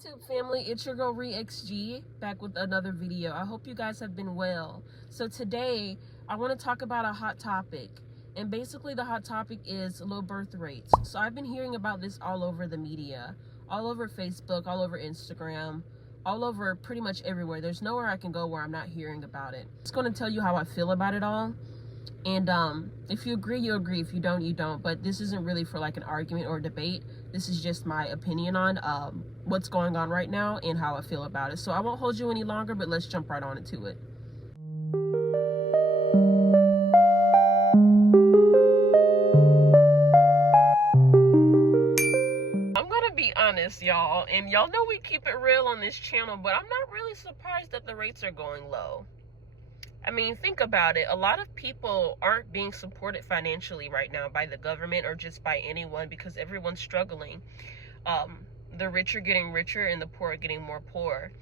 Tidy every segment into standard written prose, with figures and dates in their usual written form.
YouTube family, it's your girl ReXG back with another video. I hope you guys have been well. So today I want to talk about a hot topic, and basically the hot topic is low birth rates. So I've been hearing about this all over the media, all over Facebook, all over Instagram, all over pretty much everywhere. There's nowhere I can go where I'm not hearing about it. I'm just going to tell you how I feel about it all. And if you agree, you agree. If you don't, you don't. But this isn't really for like an argument or a debate. This is just my opinion on what's going on right now and how I feel about it. So I won't hold you any longer, but let's jump right on into it. I'm gonna be honest, y'all, and y'all know we keep it real on this channel, but I'm not really surprised that the rates are going low. I mean, think about it. A lot of people aren't being supported financially right now by the government or just by anyone because everyone's struggling. The rich are getting richer and the poor are getting more poor.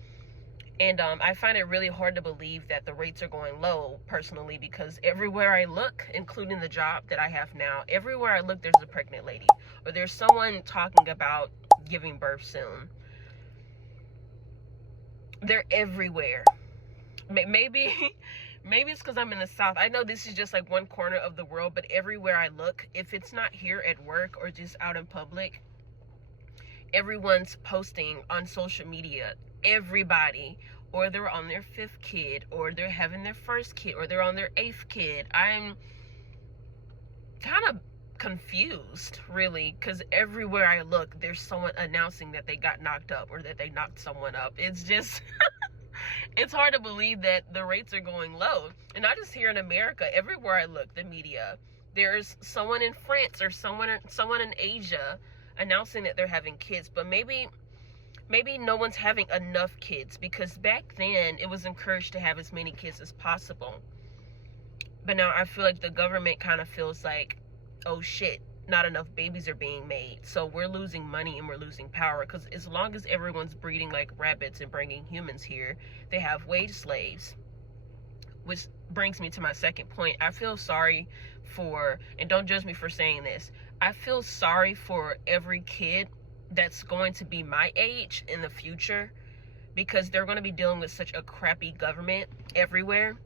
And I find it really hard to believe that the rates are going low, personally, because everywhere I look, including the job that I have now, everywhere I look, there's a pregnant lady. Or there's someone talking about giving birth soon. They're everywhere. Maybe it's because I'm in the South. I know this is just like one corner of the world, but everywhere I look, if it's not here at work or just out in public, everyone's posting on social media. Everybody, or they're on their 5th kid, or they're having their 1st kid, or they're on their 8th kid. I'm kind of confused, really, because everywhere I look, there's someone announcing that they got knocked up or that they knocked someone up. It's just... it's hard to believe that the rates are going low. And not just here in America, everywhere I look, the media, there's someone in France or someone in Asia announcing that they're having kids. But maybe no one's having enough kids, because back then it was encouraged to have as many kids as possible. But now I feel like the government kind of feels like, oh shit, not enough babies are being made, so we're losing money and we're losing power, because as long as everyone's breeding like rabbits and bringing humans here, they have wage slaves. Which brings me to my second point. I feel sorry for, and don't judge me for saying this, I feel sorry for every kid that's going to be my age in the future, because they're going to be dealing with such a crappy government everywhere.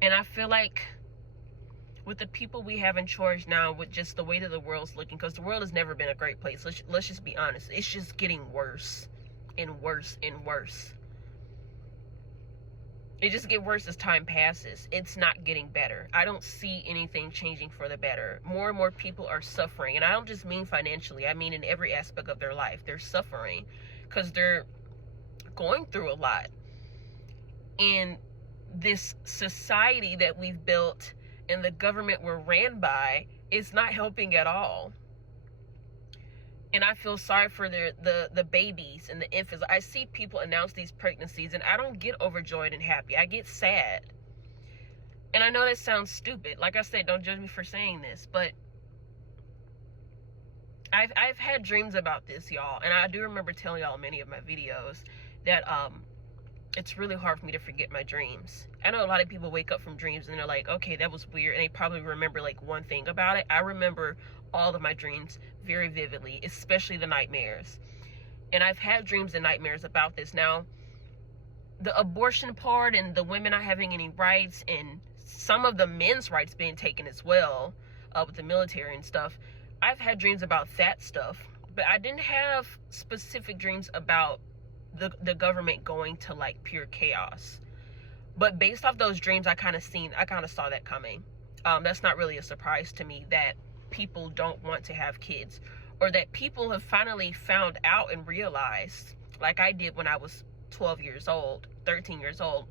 And I feel like with the people we have in charge now, with just the way that the world's looking, because the world has never been a great place. Let's just be honest. It's just getting worse and worse and worse. It just gets worse as time passes. It's not getting better. I don't see anything changing for the better. More and more people are suffering. And I don't just mean financially. I mean in every aspect of their life. They're suffering because they're going through a lot. And this society that we've built and the government we're ran by is not helping at all. And I feel sorry for the babies and the infants. I see people announce these pregnancies and I don't get overjoyed and happy. I get sad. And I know that sounds stupid. Like I said, don't judge me for saying this, but I've had dreams about this, y'all. And I do remember telling y'all in many of my videos that it's really hard for me to forget my dreams. I know a lot of people wake up from dreams and they're like, okay, that was weird. And they probably remember like one thing about it. I remember all of my dreams very vividly, especially the nightmares. And I've had dreams and nightmares about this. Now, the abortion part and the women not having any rights and some of the men's rights being taken as well, with the military and stuff. I've had dreams about that stuff, but I didn't have specific dreams about the government going to like pure chaos. But based off those dreams, I kind of saw that coming. That's not really a surprise to me that people don't want to have kids, or that people have finally found out and realized, like I did when I was 12 years old, 13 years old,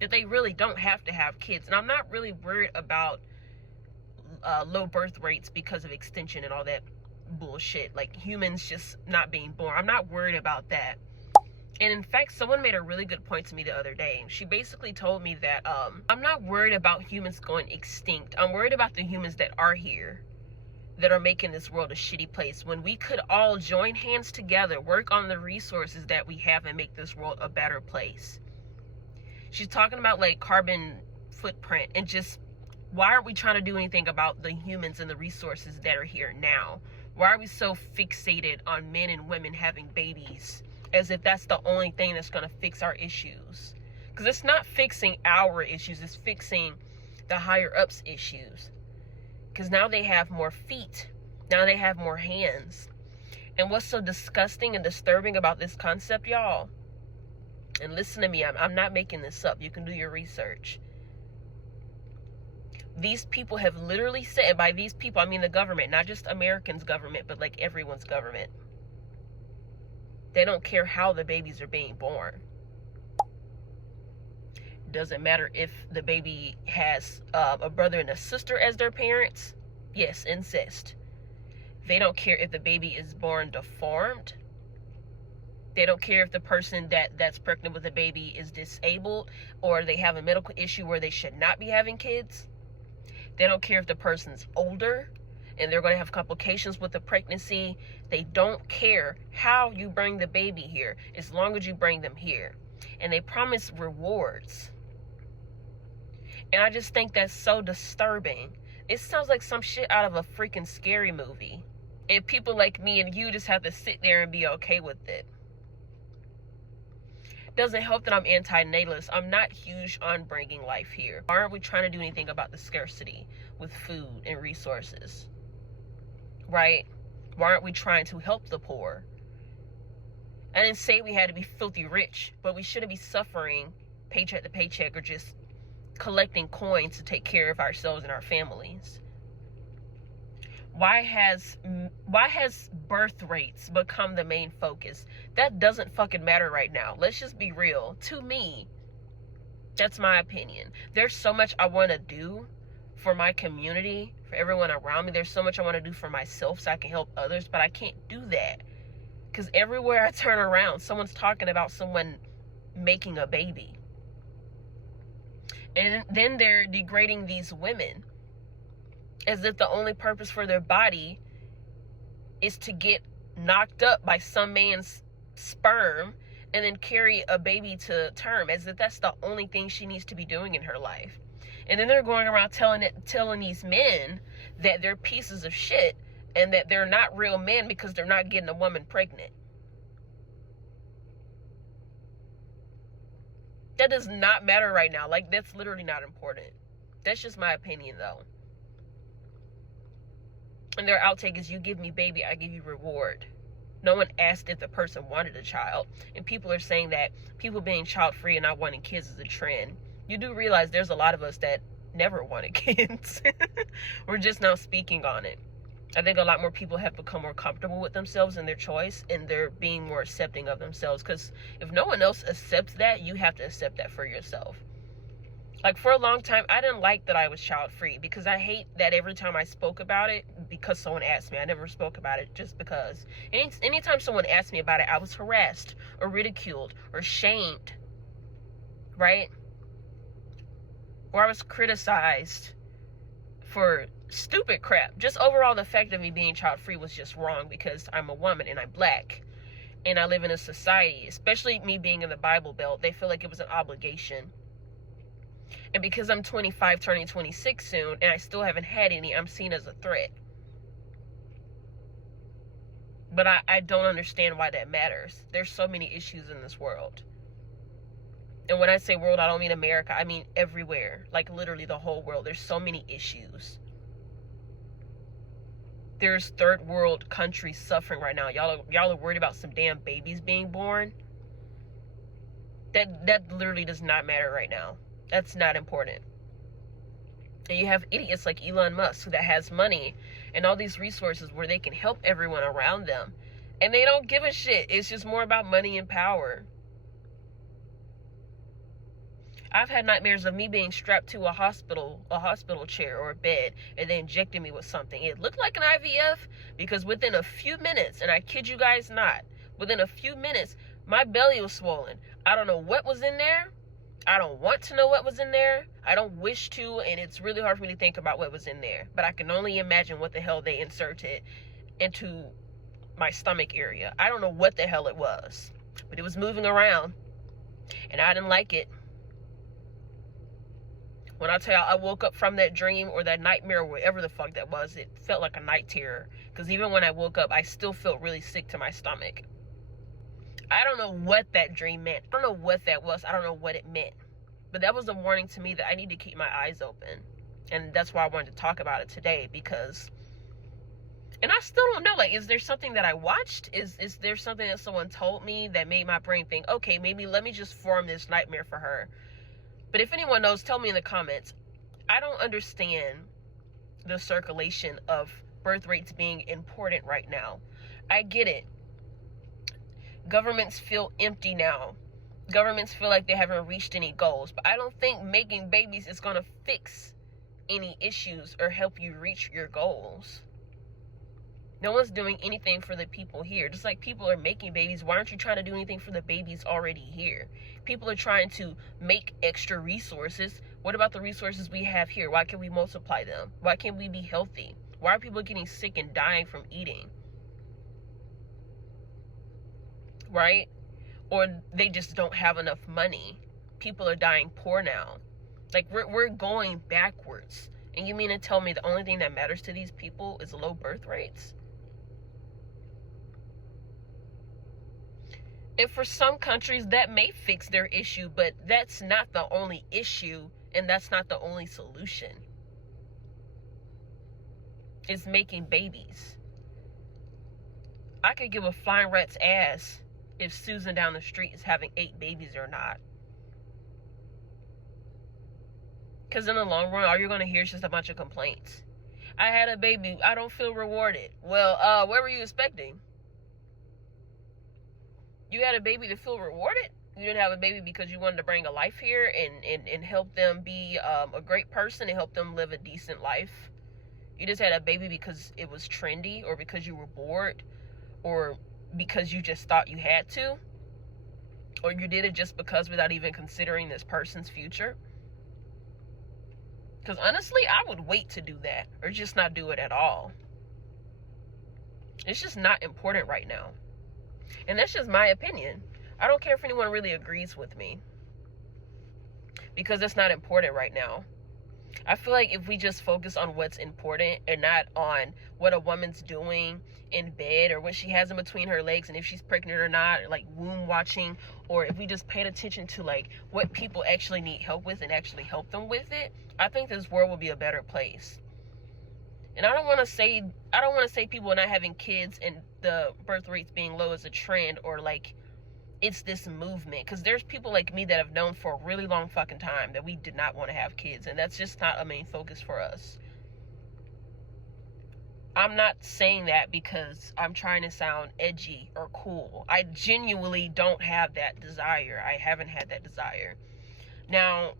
that they really don't have to have kids. And I'm not really worried about low birth rates because of extension and all that bullshit, like humans just not being born. I'm not worried about that. And in fact, someone made a really good point to me the other day. She basically told me that I'm not worried about humans going extinct. I'm worried about the humans that are here, that are making this world a shitty place, when we could all join hands together, work on the resources that we have and make this world a better place. She's talking about like carbon footprint and just why aren't we trying to do anything about the humans and the resources that are here now? Why are we so fixated on men and women having babies as if that's the only thing that's going to fix our issues. Because it's not fixing our issues, it's fixing the higher ups issues. Because now they have more feet, now they have more hands. And what's so disgusting and disturbing about this concept, y'all, and listen to me, I'm not making this up, you can do your research. These people have literally said, and by these people I mean the government, not just Americans' government, but like everyone's government. They don't care how the babies are being born. Doesn't matter if the baby has a brother and a sister as their parents. Yes, incest. They don't care if the baby is born deformed. They don't care if the person that's pregnant with the baby is disabled or they have a medical issue where they should not be having kids. They don't care if the person's older and they're going to have complications with the pregnancy. They don't care how you bring the baby here, as long as you bring them here. And they promise rewards. And I just think that's so disturbing. It sounds like some shit out of a freaking scary movie. And people like me and you just have to sit there and be okay with it. Doesn't help that I'm anti-natalist. I'm not huge on bringing life here. Why aren't we trying to do anything about the scarcity with food and resources? Right? Why aren't we trying to help the poor? I didn't say we had to be filthy rich, but we shouldn't be suffering paycheck to paycheck or just collecting coins to take care of ourselves and our families. Why has birth rates become the main focus? That doesn't fucking matter right now. Let's just be real. To me, that's my opinion. There's so much I want to do for my community, for everyone around me. There's so much I want to do for myself so I can help others, but I can't do that. Because everywhere I turn around, someone's talking about someone making a baby. And then they're degrading these women as if the only purpose for their body is to get knocked up by some man's sperm and then carry a baby to term, as if that's the only thing she needs to be doing in her life. And then they're going around telling these men that they're pieces of shit and that they're not real men because they're not getting a woman pregnant. That does not matter right now. Like, that's literally not important. That's just my opinion, though. And their outtake is, you give me baby, I give you reward. No one asked if the person wanted a child. And people are saying that people being child-free and not wanting kids is a trend. You do realize there's a lot of us that never wanted kids. We're just now speaking on it. I think a lot more people have become more comfortable with themselves and their choice, and they're being more accepting of themselves. Because if no one else accepts that, you have to accept that for yourself. Like, for a long time, I didn't like that I was child-free, because I hate that every time I spoke about it, because someone asked me, I never spoke about it just because. Anytime someone asked me about it, I was harassed or ridiculed or shamed, right? Or I was criticized for stupid crap. Just overall, the fact of me being child-free was just wrong, because I'm a woman and I'm black and I live in a society, especially me being in the Bible Belt, they feel like it was an obligation. And because I'm 25, turning 26 soon, and I still haven't had any, I'm seen as a threat. But I don't understand why that matters. There's so many issues in this world. And when I say world, I don't mean America. I mean everywhere. Like, literally the whole world. There's so many issues. There's third world countries suffering right now. Y'all are worried about some damn babies being born. That literally does not matter right now. That's not important. And you have idiots like Elon Musk that has money and all these resources where they can help everyone around them. And they don't give a shit. It's just more about money and power. I've had nightmares of me being strapped to a hospital chair or a bed, and they injected me with something. It looked like an IVF, because within a few minutes, and I kid you guys not, within a few minutes, my belly was swollen. I don't know what was in there. I don't want to know what was in there. I don't wish to, and it's really hard for me to think about what was in there. But I can only imagine what the hell they inserted into my stomach area. I don't know what the hell it was, but it was moving around, and I didn't like it. When I tell y'all, I woke up from that dream or that nightmare or whatever the fuck that was, it felt like a night terror. Because even when I woke up, I still felt really sick to my stomach. I don't know what that dream meant. I don't know what that was. I don't know what it meant. But that was a warning to me that I need to keep my eyes open. And that's why I wanted to talk about it today, because, and I still don't know, like, is there something that I watched? Is there something that someone told me that made my brain think, okay, maybe let me just form this nightmare for her? But if anyone knows, tell me in the comments. I don't understand the circulation of birth rates being important right now. I get it. Governments feel empty now. Governments feel like they haven't reached any goals. But I don't think making babies is going to fix any issues or help you reach your goals. No one's doing anything for the people here. Just like people are making babies, why aren't you trying to do anything for the babies already here? People are trying to make extra resources. What about the resources we have here? Why can't we multiply them? Why can't we be healthy? Why are people getting sick and dying from eating? Right? Or they just don't have enough money. People are dying poor now. Like, we're going backwards. And you mean to tell me the only thing that matters to these people is low birth rates? And for some countries, that may fix their issue, but that's not the only issue, and that's not the only solution. It's making babies. I could give a flying rat's ass if Susan down the street is having 8 babies or not. Because in the long run, all you're going to hear is just a bunch of complaints. I had a baby. I don't feel rewarded. Well, what were you expecting? You had a baby to feel rewarded? You didn't have a baby because you wanted to bring a life here and help them be a great person and help them live a decent life? You just had a baby because it was trendy, or because you were bored, or because you just thought you had to? Or you did it just because, without even considering this person's future? Because honestly, I would wait to do that, or just not do it at all. It's just not important right now. And that's just my opinion. I don't care if anyone really agrees with me, because it's not important right now. I feel like if we just focus on what's important and not on what a woman's doing in bed, or what she has in between her legs, and if she's pregnant or not, like womb watching, or if we just paid attention to like what people actually need help with and actually help them with it, I think this world will be a better place. And I don't want to say people not having kids and the birth rates being low is a trend, or like it's this movement, because there's people like me that have known for a really long fucking time that we did not want to have kids, and that's just not a main focus for us. I'm not saying that because I'm trying to sound edgy or cool. I genuinely don't have that desire. I haven't had that desire. Now,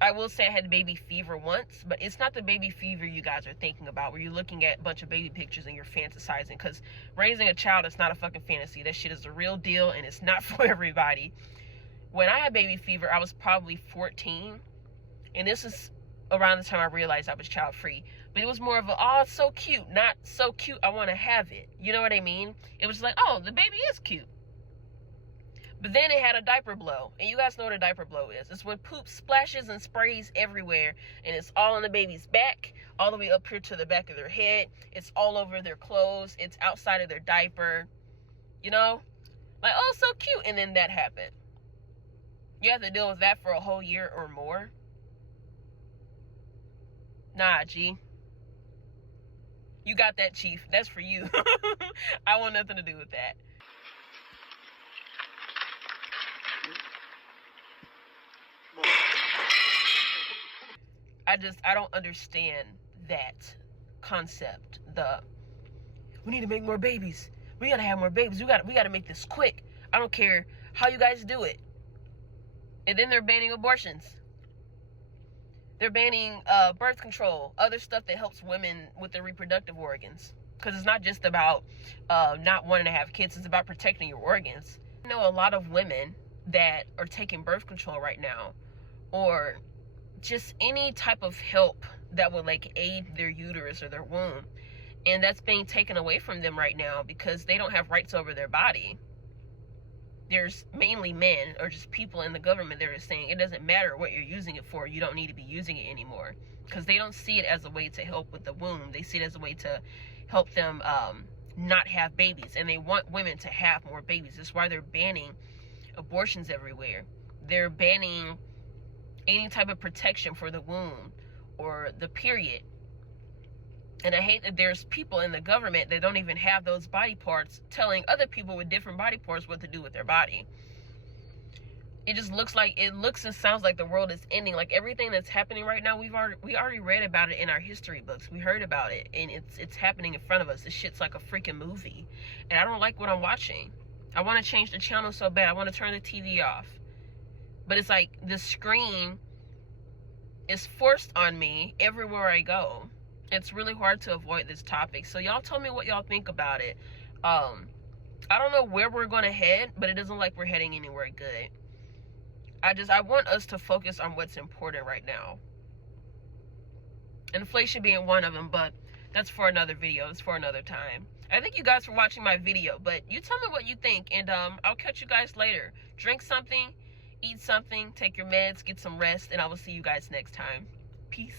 I will say I had baby fever once, but it's not the baby fever you guys are thinking about, where you're looking at a bunch of baby pictures and you're fantasizing, because raising a child is not a fucking fantasy. That shit is the real deal, and it's not for everybody. When I had baby fever, I was probably 14, and this is around the time I realized I was child free. But it was more of a, oh, it's so cute, not so cute, I want to have it. You know what I mean? It was like, oh, the baby is cute. But then it had a diaper blow. And you guys know what a diaper blow is. It's when poop splashes and sprays everywhere. And it's all on the baby's back, all the way up here to the back of their head. It's all over their clothes. It's outside of their diaper. You know? Like, oh, so cute. And then that happened. You have to deal with that for a whole year or more. Nah, G. You got that, Chief. That's for you. I want nothing to do with that. I don't understand that concept. We need to make more babies. We gotta have more babies. We gotta make this quick. I don't care how you guys do it. And then they're banning abortions. They're banning birth control, other stuff that helps women with their reproductive organs. Because it's not just about not wanting to have kids. It's about protecting your organs. I know a lot of women that are taking birth control right now, or just any type of help that would like aid their uterus or their womb, and that's being taken away from them right now because they don't have rights over their body. There's mainly men, or just people in the government that are saying it doesn't matter what you're using it for, you don't need to be using it anymore, because they don't see it as a way to help with the womb. They see it as a way to help them not have babies, and they want women to have more babies. That's why they're banning abortions everywhere. They're banning any type of protection for the womb or the period. And I hate that there's people in the government that don't even have those body parts telling other people with different body parts what to do with their body. It just looks and sounds like the world is ending. Like everything that's happening right now, we already read about it in our history books. We heard about it, and it's happening in front of us. This shit's like a freaking movie, and I don't like what I'm watching. I want to change the channel so bad. I want to turn the TV off, but it's like the screen is forced on me everywhere I go. It's really hard to avoid this topic. So y'all tell me what y'all think about it. I don't know where we're going to head, but it doesn't look like we're heading anywhere good. I want us to focus on what's important right now. Inflation being one of them, but that's for another video. It's for another time. I thank you guys for watching my video, but you tell me what you think, and I'll catch you guys later. Drink something, eat something, take your meds, get some rest, and I will see you guys next time. Peace.